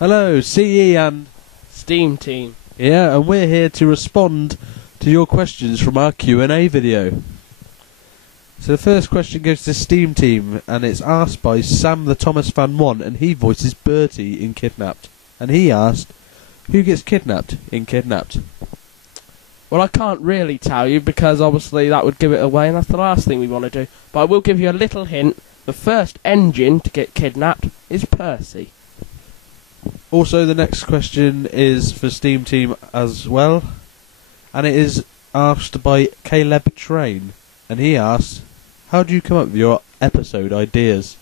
Hello, CE and SteamTeam. yeah, and we're here to respond to your questions from our Q&A video. So the first question goes to SteamTeam, and it's asked by Sam the Thomas Fan 1, and he voices Bertie in Kidnapped. And he asked, who gets kidnapped in Kidnapped? Well, I can't really tell you because obviously that would give it away, and that's the last thing we want to do. But I will give you a little hint. The first engine to get kidnapped is Percy. Also, the next question is for SteamTeam as well, and it is asked by Caleb Train, and he asks, how do you come up with your episode ideas?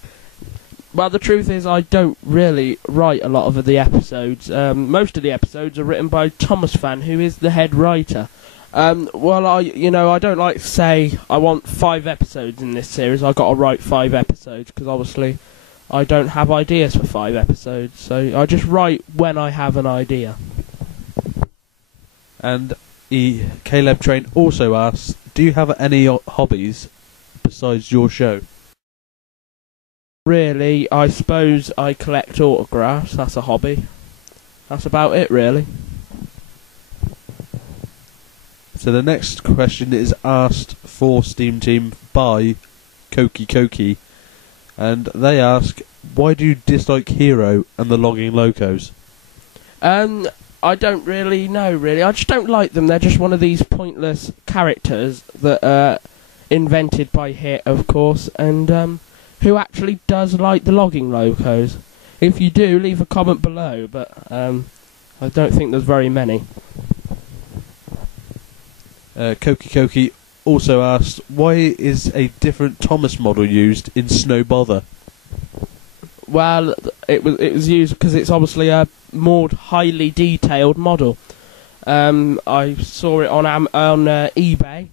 Well, the truth is I don't really write a lot of the episodes. Most of the episodes are written by Thomas Fan, who is the head writer. Well, I don't like to say I want 5 episodes in this series. I've got to write 5 episodes because obviously I don't have ideas for 5 episodes. So I just write when I have an idea. And Caleb Train also asks, do you have any hobbies besides your show? Really, I suppose I collect autographs. That's a hobby. That's about it, really. So the next question is asked for SteamTeam by Koki, and they ask, why do you dislike Hero and the Logging Locos? I don't really know, really. I just don't like them. They're just one of these pointless characters that are invented by Hit, of course, and who actually does like the Logging Locos. If you do, leave a comment below, but I don't think there's very many. Koki also asked, why is a different Thomas model used in Snow Bother? Well, it was used because it's obviously a more highly detailed model. I saw it on eBay,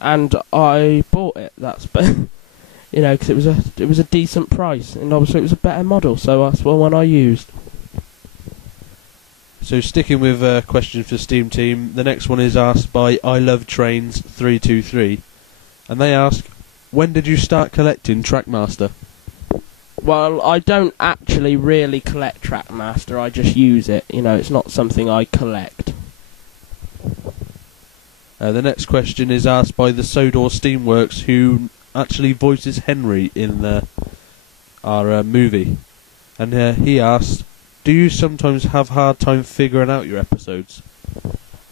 and I bought it. That's because it was a decent price, and obviously it was a better model, so that's the one I used. So sticking with questions for SteamTeam, the next one is asked by I Love Trains 323, and they ask, when did you start collecting Trackmaster? Well, I don't actually really collect Trackmaster, I just use it. It's not something I collect. The next question is asked by the Sodor Steamworks, who actually voices Henry in our movie. And he asked, do you sometimes have a hard time figuring out your episodes?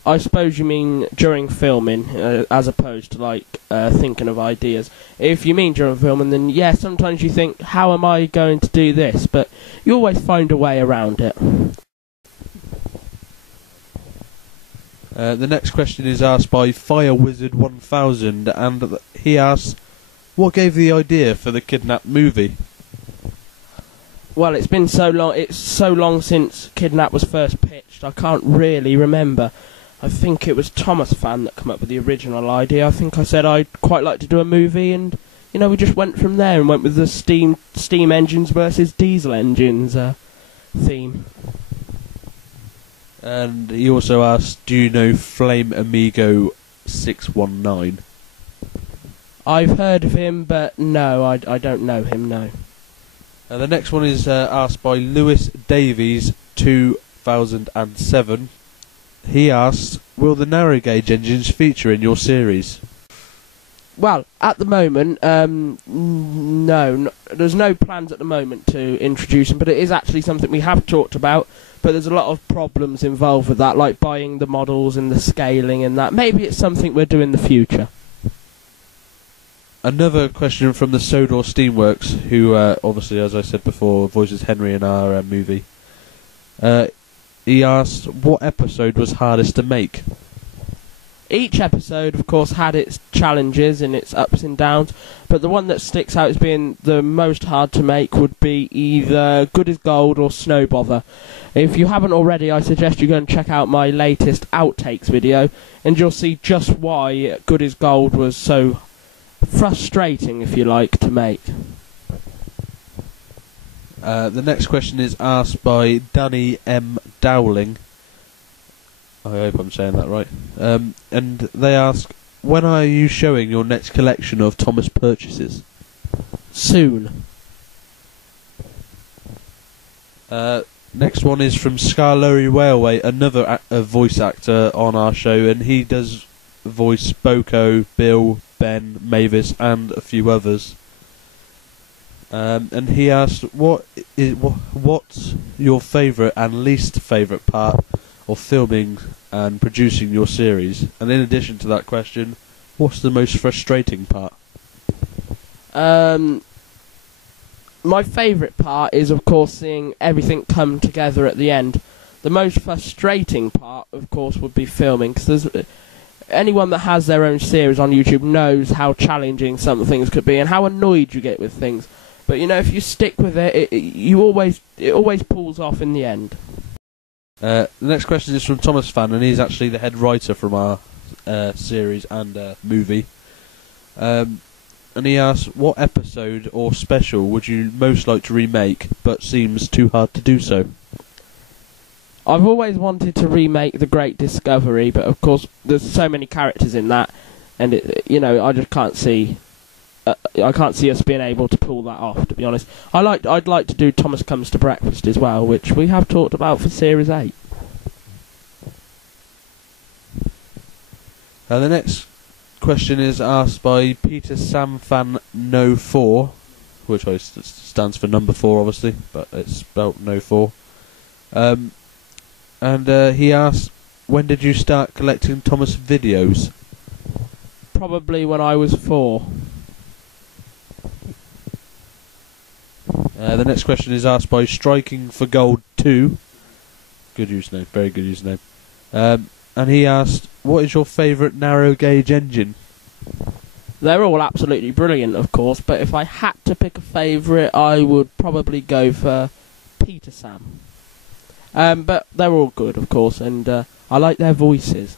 I suppose you mean during filming, as opposed to thinking of ideas. If you mean during filming, then yeah, sometimes you think, how am I going to do this? But you always find a way around it. The next question is asked by Fire Wizard 1000, and he asks, what gave the idea for the Kidnap movie? Well, it's been so long. It's so long since Kidnap was first pitched. I can't really remember. I think it was Thomas Fan that came up with the original idea. I think I said I'd quite like to do a movie, and we just went from there and went with the steam engines versus diesel engines theme. And he also asked, do you know Flame Amigo 619? I've heard of him, but no, I don't know him, no. The next one is asked by Lewis Davies 2007. He asks, will the narrow gauge engines feature in your series? Well, at the moment, no. There's no plans at the moment to introduce them, but it is actually something we have talked about. But there's a lot of problems involved with that, like buying the models and the scaling and that. Maybe it's something we'll do in the future. Another question from the Sodor Steamworks, who obviously, as I said before, voices Henry in our movie. He asked, what episode was hardest to make? Each episode, of course, had its challenges and its ups and downs, but the one that sticks out as being the most hard to make would be either Good as Gold or Snow Bother. If you haven't already, I suggest you go and check out my latest outtakes video, and you'll see just why Good as Gold was so frustrating, if you like, to make. The next question is asked by Danny M. Dowling. I hope I'm saying that right. And they ask, when are you showing your next collection of Thomas purchases? Soon. Next one is from Scarlurry Railway, another voice actor on our show, and he does voice Boko, Bill, Ben, Mavis, and a few others. And he asked, what's your favourite and least favourite part of filming and producing your series? And in addition to that question, what's the most frustrating part? My favourite part is, of course, seeing everything come together at the end. The most frustrating part, of course, would be filming, because anyone that has their own series on YouTube knows how challenging some things could be and how annoyed you get with things. But you know, if you stick with it, it always pulls off in the end. The next question is from Thomas Fan, and he's actually the head writer from our series and movie. And he asks, what episode or special would you most like to remake, but seems too hard to do so? I've always wanted to remake The Great Discovery, but of course there's so many characters in that, and I just can't see. I can't see us being able to pull that off, to be honest. I'd like to do Thomas Comes to Breakfast as well, which we have talked about for Series 8. The next question is asked by Peter Samfan No 4, which stands for number 4, obviously, but it's spelt No 4. And he asks, when did you start collecting Thomas videos? Probably when I was 4. The next question is asked by Striking for Gold 2. Good username, very good username. And he asked, what is your favourite narrow gauge engine? They're all absolutely brilliant, of course, but if I had to pick a favourite, I would probably go for Peter Sam. But they're all good, of course, and I like their voices.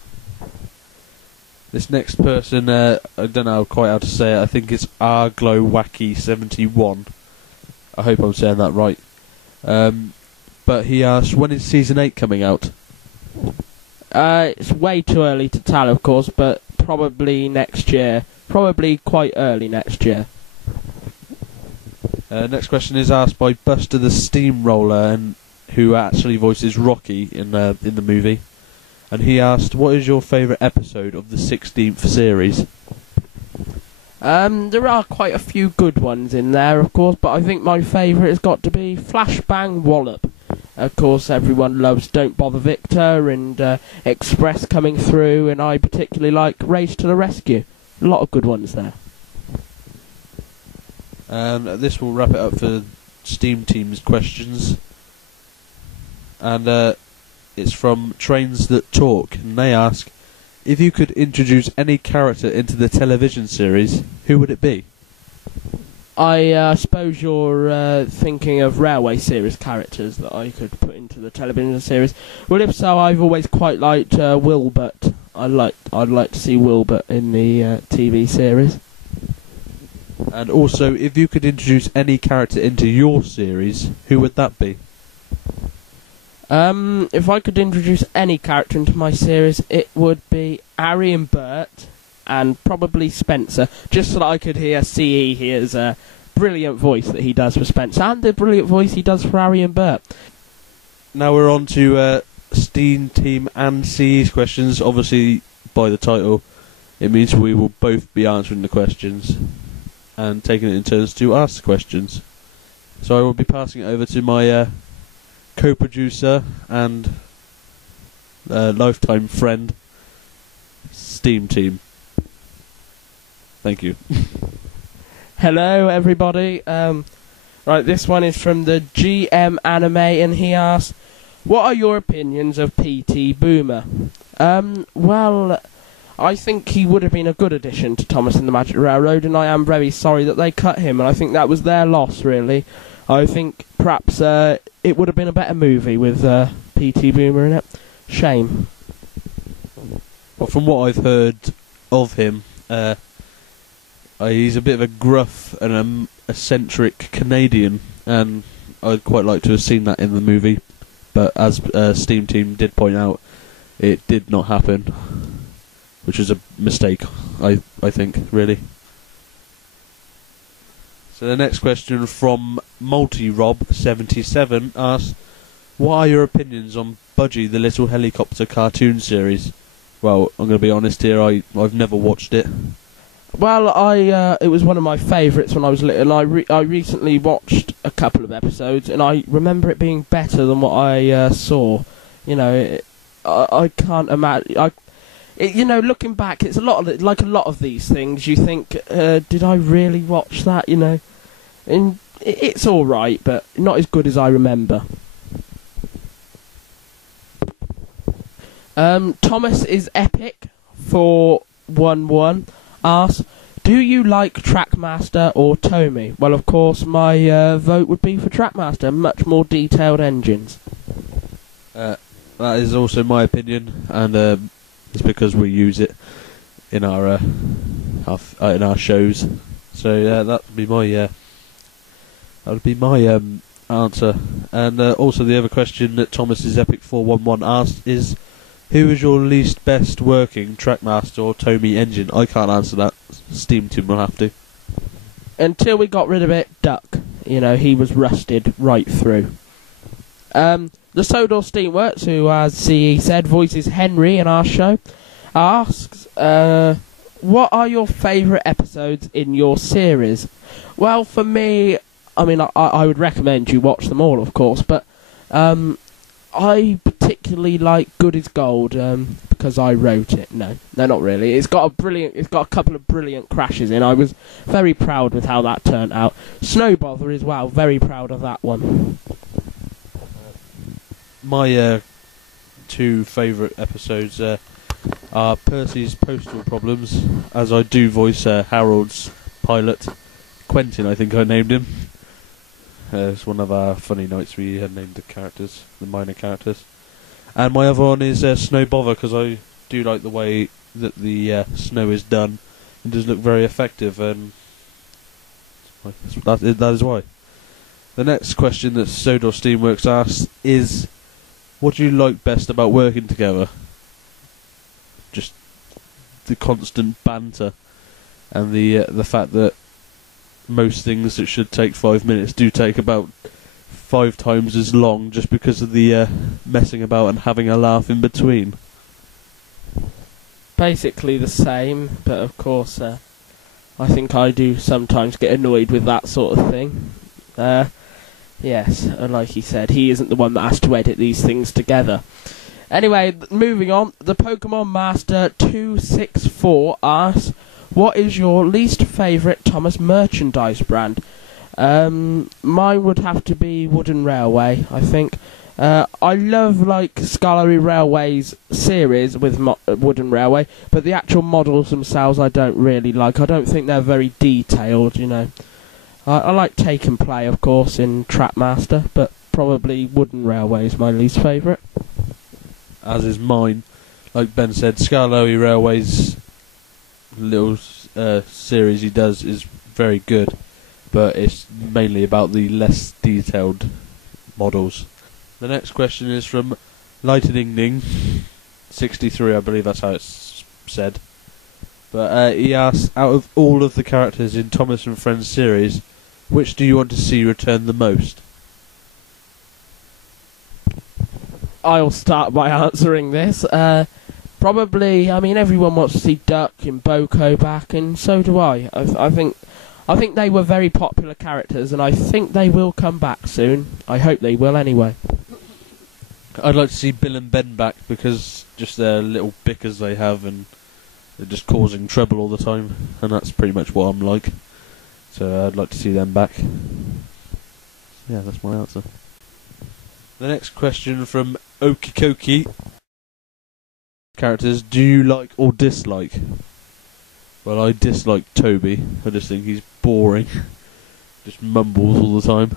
This next person, I don't know quite how to say it, I think it's Arglowwacky71. I hope I'm saying that right. But he asked, when is Season 8 coming out? It's way too early to tell, of course, but probably next year. Probably quite early next year. Next question is asked by Buster the Steamroller, and who actually voices Rocky in the movie. And he asked, what is your favourite episode of the 16th series? There are quite a few good ones in there, of course, but I think my favourite has got to be Flashbang Wallop. Of course, everyone loves Don't Bother Victor and Express coming through, and I particularly like Race to the Rescue. A lot of good ones there. And this will wrap it up for Steam Team's questions. And it's from Trains That Talk, and they ask, if you could introduce any character into the television series, who would it be? I suppose you're thinking of Railway series characters that I could put into the television series. Well, if so, I've always quite liked Wilbert. I'd like to see Wilbert in the TV series. And also, if you could introduce any character into your series, who would that be? If I could introduce any character into my series, it would be Harry and Bert, and probably Spencer, just so that I could hear C.E. here's a brilliant voice that he does for Spencer, and the brilliant voice he does for Harry and Bert. Now we're on to SteamTeam and C.E.'s questions. Obviously, by the title, it means we will both be answering the questions and taking it in turns to ask the questions. So I will be passing it over to my co-producer and lifetime friend, SteamTeam. Thank you. Hello, everybody. Right, this one is from the GM Anime, and he asks, what are your opinions of P.T. Boomer? Well, I think he would have been a good addition to Thomas and the Magic Railroad, and I am very sorry that they cut him, and I think that was their loss, really. I think perhaps it would have been a better movie with P.T. Boomer in it. Shame. Well, from what I've heard of him, he's a bit of a gruff and eccentric Canadian, and I'd quite like to have seen that in the movie. But as Steam Team did point out, it did not happen, which was a mistake, I think, really. So the next question from MultiRob77 asks, What are your opinions on Budgie the Little Helicopter cartoon series? Well, I'm going to be honest here, I've never watched it. Well, it was one of my favourites when I was little. I recently watched a couple of episodes, and I remember it being better than what I saw. You know, I can't imagine. You know, looking back, it's a lot of these things. You think, did I really watch that? You know, and it's all right, but not as good as I remember. Thomas is epic for 1-1. Asks, do you like Trackmaster or Tomy? Well, of course, my vote would be for Trackmaster. Much more detailed engines. That is also my opinion, and it's because we use it in our shows. So yeah, that would be my answer. And also the other question that Thomas is epic 411 asked is, who is your least best working Trackmaster or Tomy engine? I can't answer that. SteamTeam will have to. Until we got rid of it, Duck. You know, he was rusted right through. The Sodor Steamworks, who, as CE said, voices Henry in our show, asks, what are your favourite episodes in your series? Well, for me, I mean, I would recommend you watch them all, of course, but I particularly like Good is Gold, because I wrote it. No, not really. It's got a couple of brilliant crashes in. I was very proud with how that turned out. Snowbother as well, very proud of that one. My two favourite episodes are Percy's Postal Problems, as I do voice Harold's pilot, Quentin, I think I named him. It's one of our funny nights we had named the minor characters. And my other one is Snow Bother, because I do like the way that the snow is done. It does look very effective, and that is why. The next question that Sodor Steamworks asks is, what do you like best about working together? Just the constant banter, and the fact that most things that should take 5 minutes do take about 5 times as long, just because of the messing about and having a laugh in between. Basically the same, but of course I think I do sometimes get annoyed with that sort of thing. Yes, and like he said, he isn't the one that has to edit these things together. Anyway, moving on, the Pokemon Master 264 asks, what is your least favourite Thomas merchandise brand? Mine would have to be Wooden Railway, I think. I love, like, Scarlery Railway's series with Wooden Railway, but the actual models themselves I don't really like. I don't think they're very detailed, you know. I like Take and Play, of course, in Trackmaster, but probably Wooden Railway is my least favourite. As is mine. Like Ben said, Scarlery Railway's little series he does is very good, but it's mainly about the less detailed models. The next question is from Lightning Ning 63, I believe that's how it's said. But he asks, out of all of the characters in Thomas and Friends series, which do you want to see return the most? I'll start by answering this. Probably, I mean, everyone wants to see Duck and Boko back, and so do I. I think they were very popular characters, and I think they will come back soon. I hope they will, anyway. I'd like to see Bill and Ben back, because just their little bickers they have, and they're just causing trouble all the time, and that's pretty much what I'm like. So I'd like to see them back. Yeah, that's my answer. The next question from Okikoki. Characters, do you like or dislike? Well, I dislike Toby. I just think he's boring. Just mumbles all the time.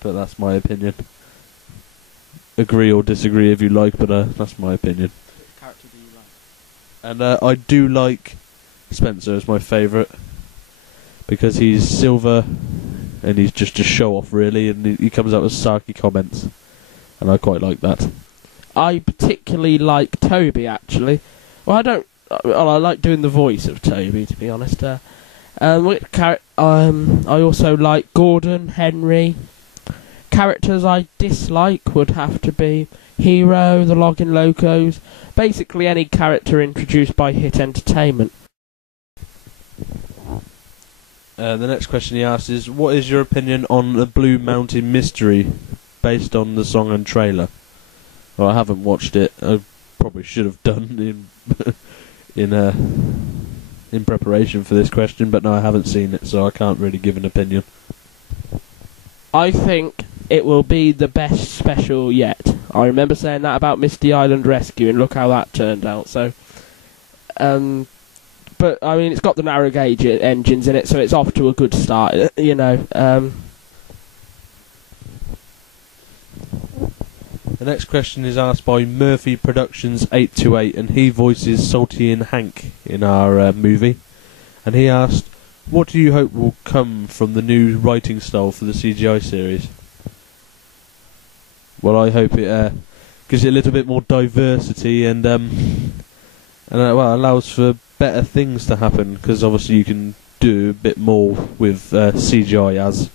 But that's my opinion. Agree or disagree if you like, but that's my opinion. Which character do you like? And I do like Spencer as my favourite, because he's silver and he's just a show off really, and he comes out with sarky comments, and I quite like that. I particularly like Toby, actually. Well, I like doing the voice of Toby, to be honest. I also like Gordon, Henry, Characters I dislike would have to be Hero, the Login Locos, basically any character introduced by Hit Entertainment. The next question he asks is, what is your opinion on the Blue Mountain Mystery based on the song and trailer? Well, I haven't watched it. I probably should have done in preparation for this question, but no, I haven't seen it, so I can't really give an opinion. I think it will be the best special yet. I remember saying that about Misty Island Rescue, and look how that turned out. So, but I mean, it's got the narrow gauge engines in it, so it's off to a good start. You know. The next question is asked by Murphy Productions 828, and he voices Salty and Hank in our movie. And he asked, what do you hope will come from the new writing style for the CGI series? Well, I hope it gives it a little bit more diversity and well, allows for better things to happen, because obviously you can do a bit more with CGI, as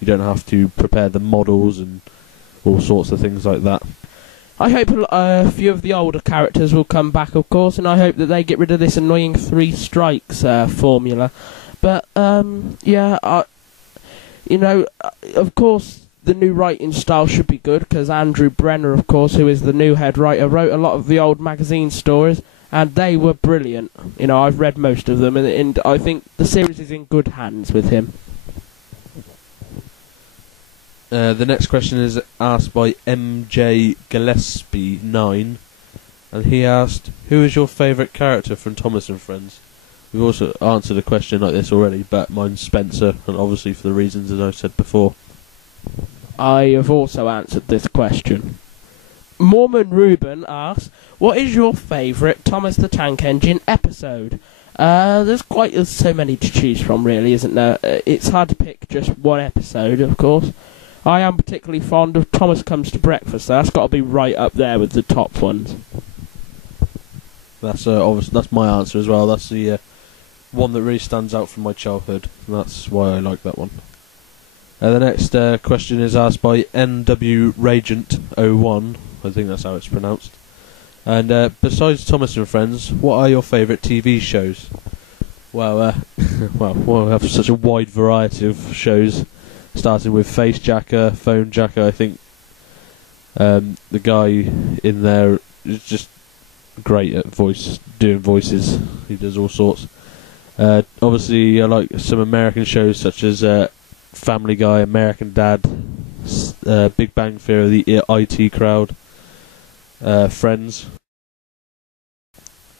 you don't have to prepare the models and all sorts of things like that. I hope a few of the older characters will come back, of course, and I hope that they get rid of this annoying 3 strikes formula. But, yeah, you know, of course, the new writing style should be good, because Andrew Brenner, of course, who is the new head writer, wrote a lot of the old magazine stories, and they were brilliant. You know, I've read most of them, and I think the series is in good hands with him. The next question is asked by MJ Gillespie 9, and he asked, who is your favourite character from Thomas and Friends? We've also answered a question like this already, but mine's Spencer, and obviously for the reasons as I said before. I have also answered this question. Mormon Ruben asks, what is your favourite Thomas the Tank Engine episode? There's so many to choose from, really, isn't there? It's hard to pick just one episode, of course. I am particularly fond of Thomas Comes to Breakfast, so that's got to be right up there with the top ones. That's obviously that's my answer as well. That's the one that really stands out from my childhood, and that's why I like that one. The next question is asked by NW Regent 01. I think that's how it's pronounced. And besides Thomas and Friends, what are your favourite TV shows? Well, we have such a wide variety of shows, starting with Face Jacker, Phone Jacker. I think the guy in there is just great at doing voices. He does all sorts. Obviously, I like some American shows such as Family Guy, American Dad, Big Bang Theory, the IT Crowd, Friends.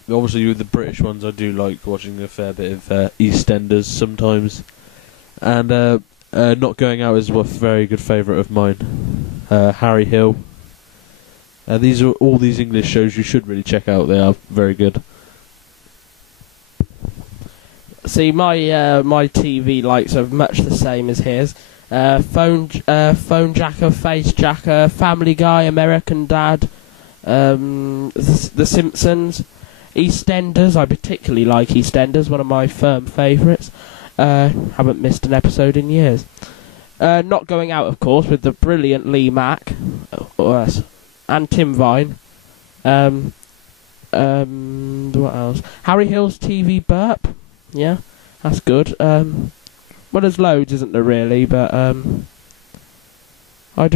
Obviously, with the British ones, I do like watching a fair bit of EastEnders sometimes. And Not Going Out is a very good favourite of mine. Harry Hill. These are all these English shows you should really check out. They are very good. See, my TV likes are much the same as his. Phone Jacker, Face Jacker, Family Guy, American Dad, The Simpsons, EastEnders. I particularly like EastEnders, one of my firm favourites. Haven't missed an episode in years. Not Going Out, of course, with the brilliant Lee Mack, and Tim Vine. What else? Harry Hill's TV Burp. Yeah, that's good. Well, there's loads, isn't there, really? But I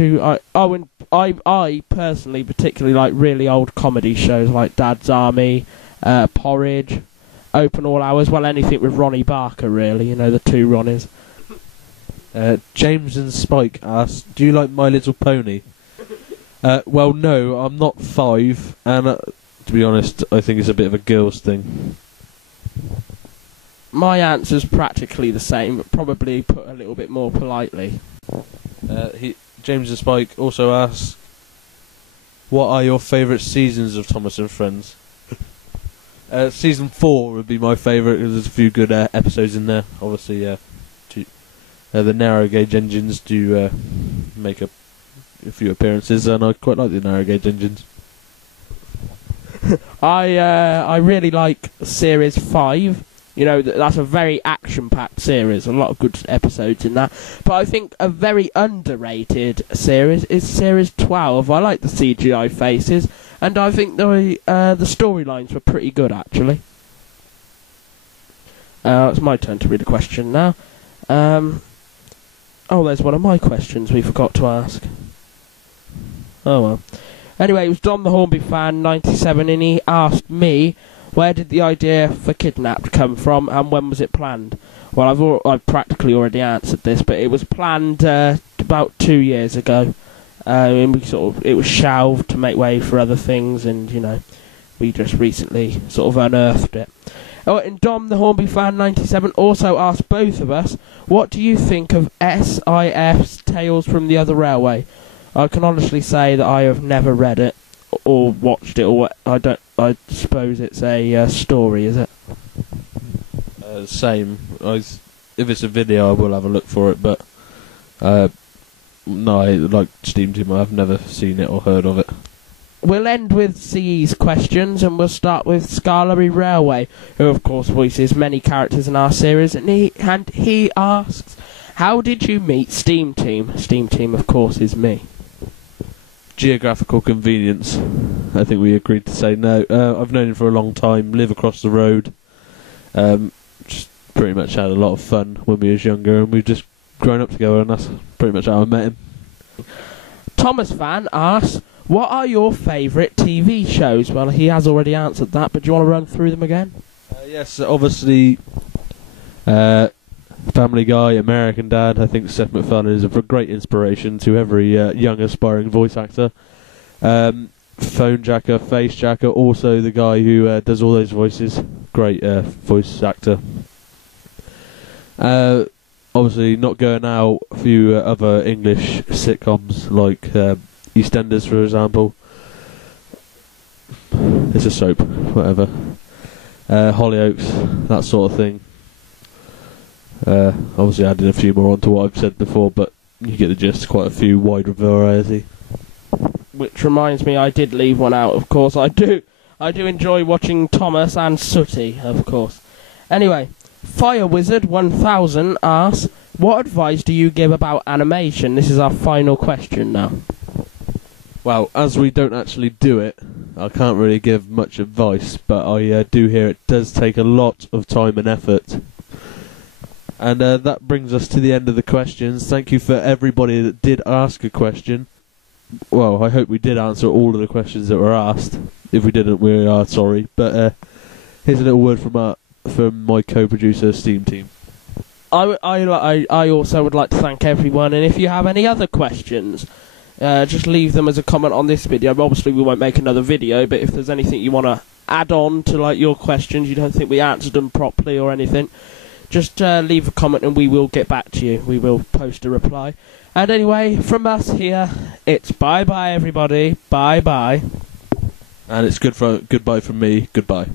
personally particularly like really old comedy shows like Dad's Army, Porridge, Open All Hours. Well, anything with Ronnie Barker, really. You know, the two Ronnies. James and Spike asked, do you like My Little Pony? Well, no, I'm not 5, and to be honest, I think it's a bit of a girls' thing. My answer's practically the same, but probably put a little bit more politely. James and Spike also asks, what are your favourite seasons of Thomas and Friends? Season 4 would be my favourite, because there's a few good episodes in there. Obviously, the narrow gauge engines do make a few appearances, and I quite like the narrow gauge engines. I really like Series 5, You know, that's a very action-packed series, a lot of good episodes in that. But I think a very underrated series is Series 12. I like the CGI faces, and I think the storylines were pretty good, actually. It's my turn to read a question now. Oh, there's one of my questions we forgot to ask. Oh well. Anyway, it was Dom the Hornby fan, 97, and he asked me, where did the idea for Kidnapped come from, and when was it planned? Well, I've practically already answered this, but it was planned about 2 years ago. And it was shelved to make way for other things, and, you know, we just recently sort of unearthed it. Oh, and Dom the Hornby fan, 97, also asked both of us, what do you think of SIF's Tales from the Other Railway? I can honestly say that I have never read it or watched it, or I suppose it's a story, is it? Same. If it's a video, I will have a look for it, but no, like SteamTeam, I've never seen it or heard of it. We'll end with CE's questions, and we'll start with Scarlery Railway, who of course voices many characters in our series, and he asks, how did you meet SteamTeam? SteamTeam, of course, is me. Geographical convenience. I think we agreed to say no. I've known him for a long time, live across the road. Just pretty much had a lot of fun when we was younger, and we've just grown up together, and that's pretty much how I met him. Thomas Van asks, what are your favourite TV shows? Well, he has already answered that, but do you want to run through them again? Yes, obviously, Family Guy, American Dad. I think Seth MacFarlane is a great inspiration to every young aspiring voice actor. Phone Jacker, Face Jacker, also the guy who does all those voices. Great voice actor. Obviously, not going out, a few other English sitcoms like EastEnders, for example. It's a soap, whatever. Hollyoaks, that sort of thing. Obviously added a few more onto what I've said before, but you get the gist, quite a few, wide variety. Which reminds me, I did leave one out, of course. I do enjoy watching Thomas and Sooty, of course. Anyway, Fire Wizard 1000 asks, what advice do you give about animation? This is our final question now. Well, as we don't actually do it, I can't really give much advice, but I do hear it does take a lot of time and effort. And that brings us to the end of the questions. Thank you for everybody that did ask a question. Well, I hope we did answer all of the questions that were asked. If we didn't, we are sorry. But here's a little word from my co-producer, SteamTeam. I also would like to thank everyone, and if you have any other questions, just leave them as a comment on this video. Obviously, we won't make another video, but if there's anything you want to add on to like your questions, you don't think we answered them properly or anything, just leave a comment and we will get back to you. We will post a reply. And anyway, from us here, it's bye-bye, everybody. Bye-bye. And it's goodbye from me. Goodbye.